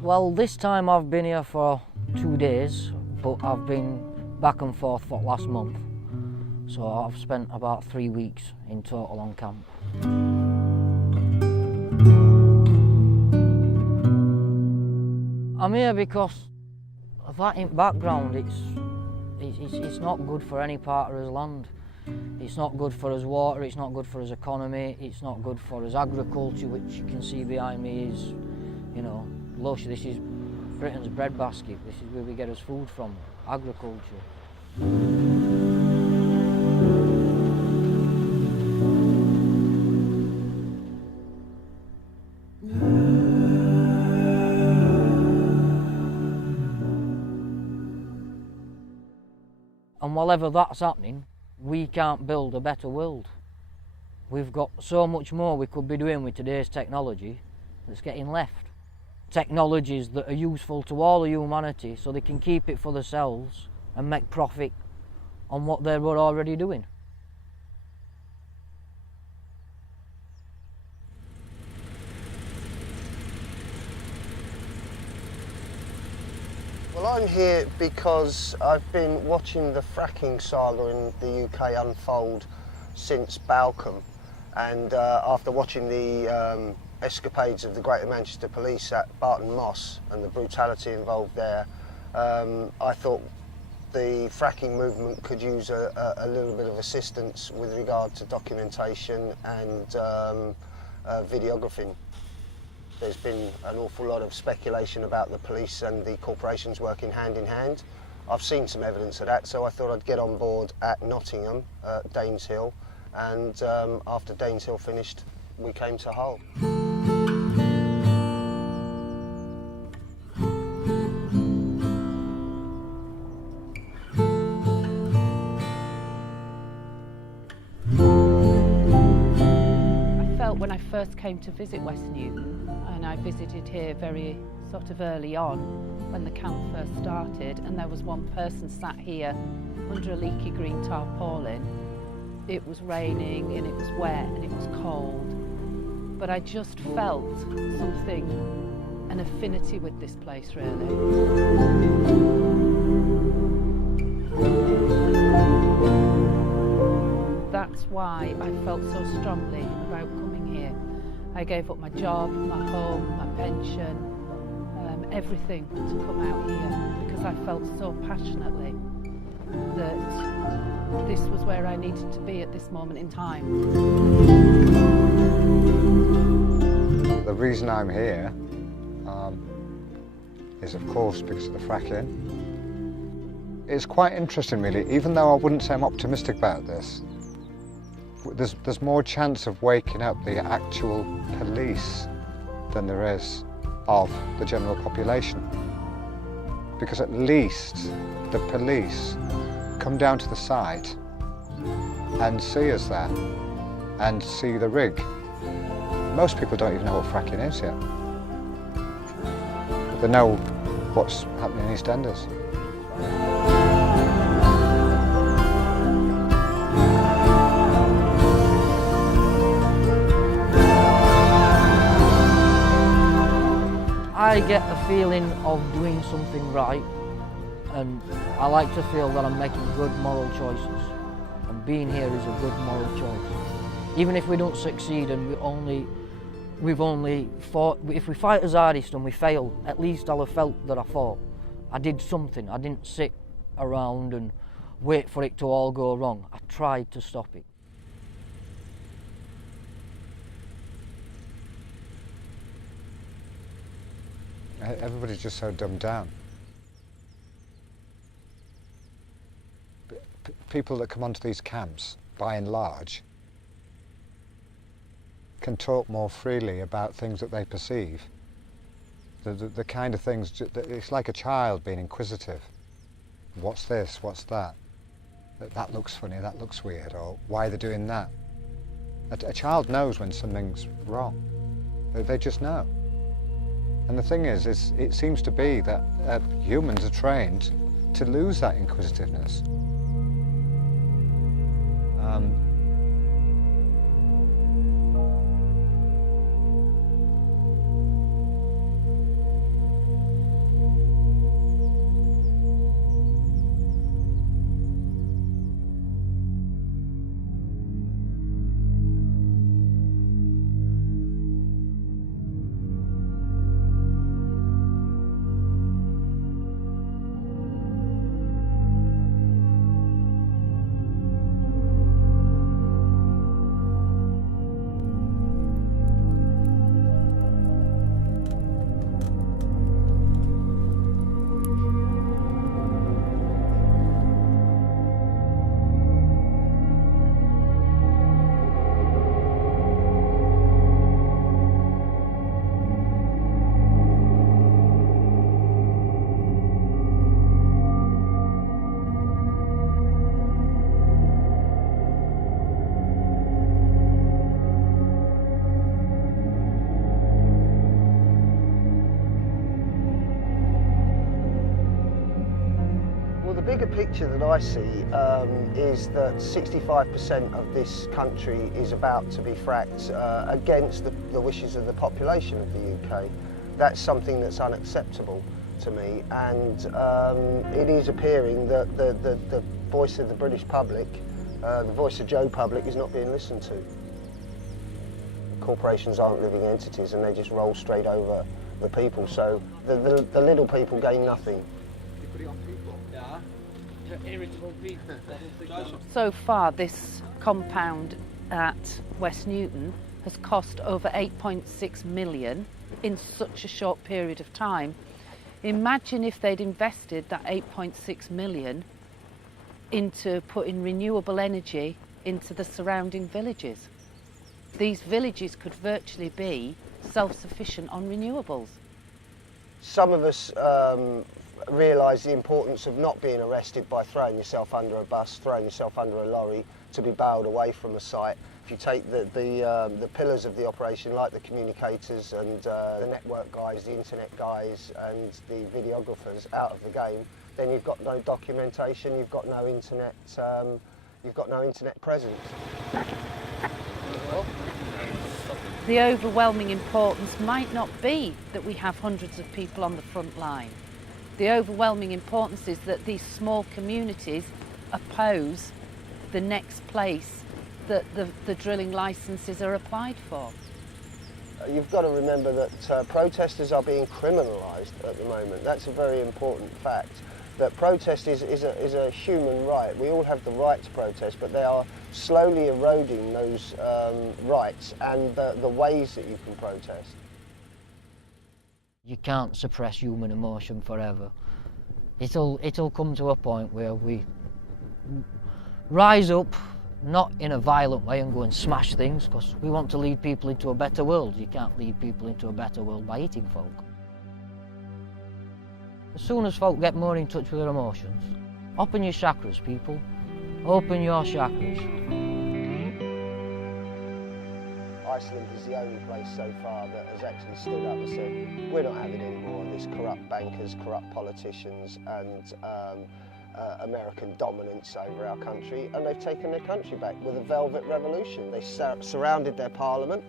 Well, this time I've been here for 2 days, but I've been back and forth for last month. So I've spent about 3 weeks in total on camp. I'm here because of that in background. It's not good for any part of his land. It's not good for his water, it's not good for his economy, it's not good for his agriculture, which you can see behind me is, you know, lush. This is Britain's breadbasket. This is where we get his food from, agriculture. And whatever that's happening, we can't build a better world. We've got so much more we could be doing with today's technology that's getting left. Technologies that are useful to all of humanity so they can keep it for themselves and make profit on what they were already doing. Well, I'm here because I've been watching the fracking saga in the UK unfold since Balcombe, and after watching the escapades of the Greater Manchester Police at Barton Moss and the brutality involved there, I thought the fracking movement could use a little bit of assistance with regard to documentation and videographing. There's been an awful lot of speculation about the police and the corporations working hand in hand. I've seen some evidence of that, so I thought I'd get on board at Nottingham, Daneshill, and after Daneshill finished, we came to Hull. When I first came to visit West Newton, and I visited here very sort of early on when the camp first started, and there was one person sat here under a leaky green tarpaulin. It was raining and it was wet and it was cold, but I just felt something, an affinity with this place really. That's why I felt so strongly about coming here. I gave up my job, my home, my pension, everything to come out here because I felt so passionately that this was where I needed to be at this moment in time. The reason I'm here is of course because of the fracking. It's quite interesting really, even though I wouldn't say I'm optimistic about this. There's more chance of waking up the actual police than there is of the general population. Because at least the police come down to the site and see us there and see the rig. Most people don't even know what fracking is yet. But they know what's happening in EastEnders. I get a feeling of doing something right, and I like to feel that I'm making good moral choices, and being here is a good moral choice. Even if we don't succeed and we've only fought, if we fight as hardest and we fail, at least I'll have felt that I fought. I did something. I didn't sit around and wait for it to all go wrong. I tried to stop it. Everybody's just so dumbed down. People that come onto these camps, by and large, can talk more freely about things that they perceive. The kind of things, it's like a child being inquisitive. What's this, what's that? That looks funny, that looks weird, or why are they doing that? A child knows when something's wrong. They just know. And the thing is it seems to be that humans are trained to lose that inquisitiveness. bigger picture that I see is that 65% of this country is about to be fracked against the wishes of the population of the UK. That's something that's unacceptable to me, and it is appearing that the voice of the British public, the voice of Joe public, is not being listened to. Corporations aren't living entities and they just roll straight over the people, so the little people gain nothing. So far, this compound at West Newton has cost over 8.6 million in such a short period of time. Imagine if they'd invested that 8.6 million into putting renewable energy into the surrounding villages. These villages could virtually be self-sufficient on renewables. Some of us realise the importance of not being arrested by throwing yourself under a bus, throwing yourself under a lorry to be bailed away from a site. If you take the pillars of the operation, like the communicators and the network guys, the internet guys and the videographers out of the game, then you've got no documentation, you've got no internet presence. The overwhelming importance might not be that we have hundreds of people on the front line. The overwhelming importance is that these small communities oppose the next place that the drilling licences are applied for. You've got to remember that protesters are being criminalised at the moment. That's a very important fact. That protest is a human right. We all have the right to protest, but they are slowly eroding those rights and the ways that you can protest. You can't suppress human emotion forever. It'll come to a point where we rise up, not in a violent way and go and smash things, because we want to lead people into a better world. You can't lead people into a better world by hitting folk. As soon as folk get more in touch with their emotions, open your chakras, people. Open your chakras. Iceland is the only place so far that has actually stood up and said, we're not having any more of this corrupt bankers, corrupt politicians and American dominance over our country, and they've taken their country back with a velvet revolution. They surrounded their parliament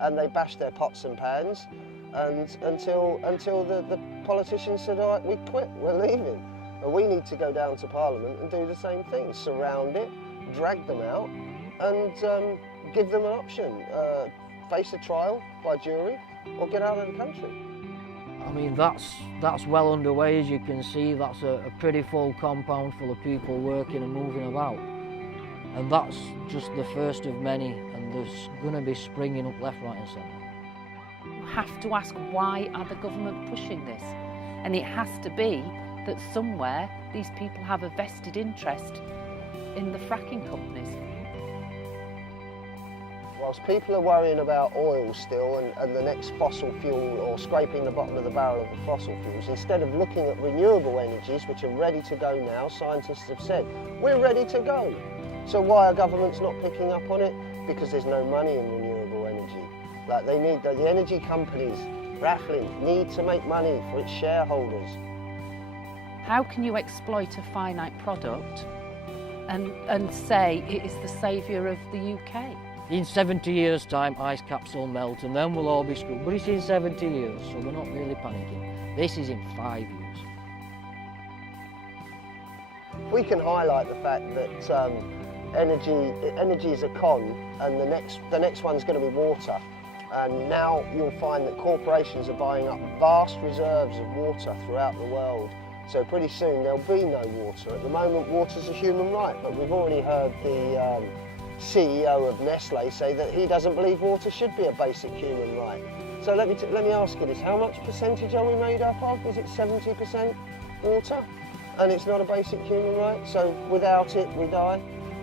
and they bashed their pots and pans, and until the politicians said, all right, we quit, we're leaving. And we need to go down to parliament and do the same thing, surround it, drag them out and give them an option, face a trial by jury or get out of the country. I mean, that's well underway, as you can see. That's a pretty full compound full of people working and moving about. And that's just the first of many, and there's going to be springing up left, right and centre. You have to ask, why are the government pushing this? And it has to be that somewhere these people have a vested interest in the fracking companies. Whilst people are worrying about oil still and the next fossil fuel, or scraping the bottom of the barrel of the fossil fuels, instead of looking at renewable energies, which are ready to go now, scientists have said, we're ready to go. So why are governments not picking up on it? Because there's no money in renewable energy. Like they need, the energy companies, rattling, need to make money for its shareholders. How can you exploit a finite product and say it is the saviour of the UK? In 70 years' time, ice caps will melt and then we'll all be screwed. But it's in 70 years, so we're not really panicking. This is in 5 years. We can highlight the fact that energy is a con, and the next one's going to be water. And now you'll find that corporations are buying up vast reserves of water throughout the world. So pretty soon there'll be no water. At the moment, water's a human right, but we've already heard the CEO of Nestle say that he doesn't believe water should be a basic human right. So let me ask you this, how much percentage are we made up of? Is it 70% water? And it's not a basic human right, so without it we die?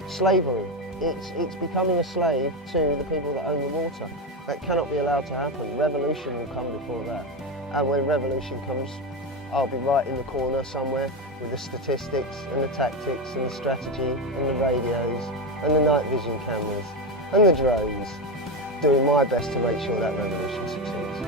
Slavery. It's becoming a slave to the people that own the water. That cannot be allowed to happen. Revolution will come before that. And when revolution comes, I'll be right in the corner somewhere with the statistics and the tactics and the strategy and the radios and the night vision cameras and the drones, doing my best to make sure that revolution succeeds.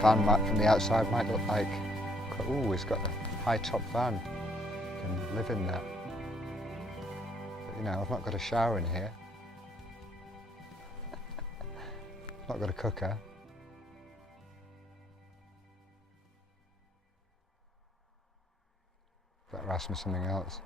van from the outside might look like, oh, he's got a high top van, can live in there. But, you know, I've not got a shower in here. Not got a cooker. Better ask me something else.